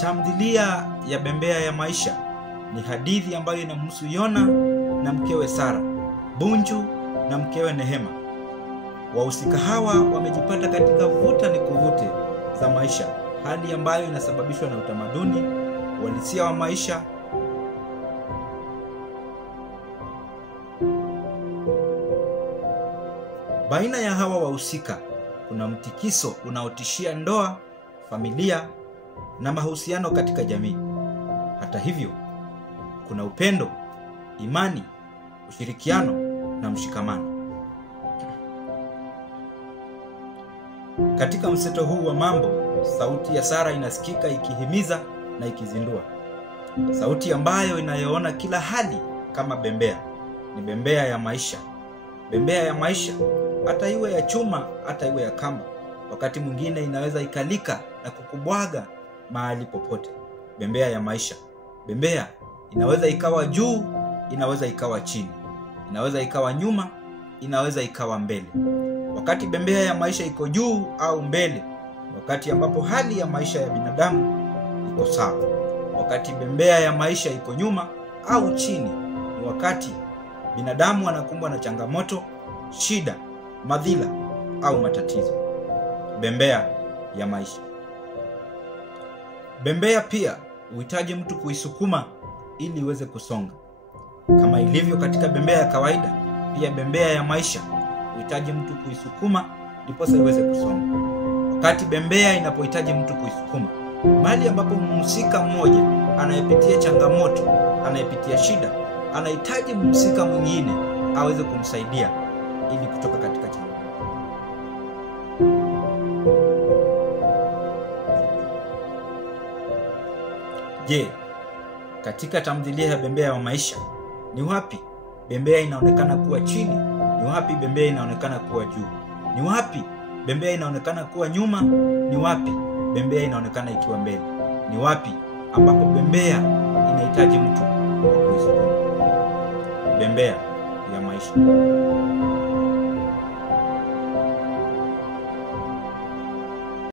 Tamthilia ya Bembea ya Maisha ni hadithi ambayo inamhusu Yona na mkewe Sara, Bunju na mkewe Nehema. Wahusika hawa wamejipata katika vuta ni kuvute za maisha, hali ambayo inasababishwa na utamaduni, uhalisia wa maisha, baina ya hawa wahusika. Kuna mtikiso unaotishia ndoa, familia na mahusiano katika jamii. Hata hivyo, kuna upendo, imani, ushirikiano na mshikamano. Katika mseto huu wa mambo, sauti ya Sara inasikika ikihimiza na ikizindua. Sauti ambayo inayoona kila hali kama bembea. Ni bembea ya maisha. Bembea ya maisha, hata iwe ya chuma, hata iwe ya kamba, wakati mwingine inaweza ikalika na kukubwaga mahali popote. Bembea ya maisha. Bembea inaweza ikawa juu, inaweza ikawa chini, inaweza ikawa nyuma, inaweza ikawa mbele. Wakati bembea ya maisha iko juu au mbele, wakati ambapo hali ya maisha ya binadamu iko sawa. Wakati bembea ya maisha iko nyuma au chini, ni wakati binadamu anakumbwa na changamoto, shida, madhila au matatizo. Bembea ya maisha. Bembea pia huhitaji mtu kuisukuma ili iweze kusonga. Kama ilivyo katika bembea ya kawaida, pia bembea ya maisha huhitaji mtu kuisukuma ndiposa iweze kusonga. Wakati bembea inapohitaji mtu kuisukuma, mahali ambapo mhusika mmoja anayepitia changamoto, anayepitia shida, anahitaji mhusika mwingine aweze kumsaidia ili kutoka katika changamoto. Je, katika tamthilia ya Bembea ya Maisha, ni wapi bembea inaonekana kuwa chini? Ni wapi bembea inaonekana kuwa juu? Ni wapi bembea inaonekana kuwa nyuma? Ni wapi bembea inaonekana ikiwa mbele? Ni wapi ambapo bembea inahitaji mtu wa kuisukuma? Bembea ya maisha.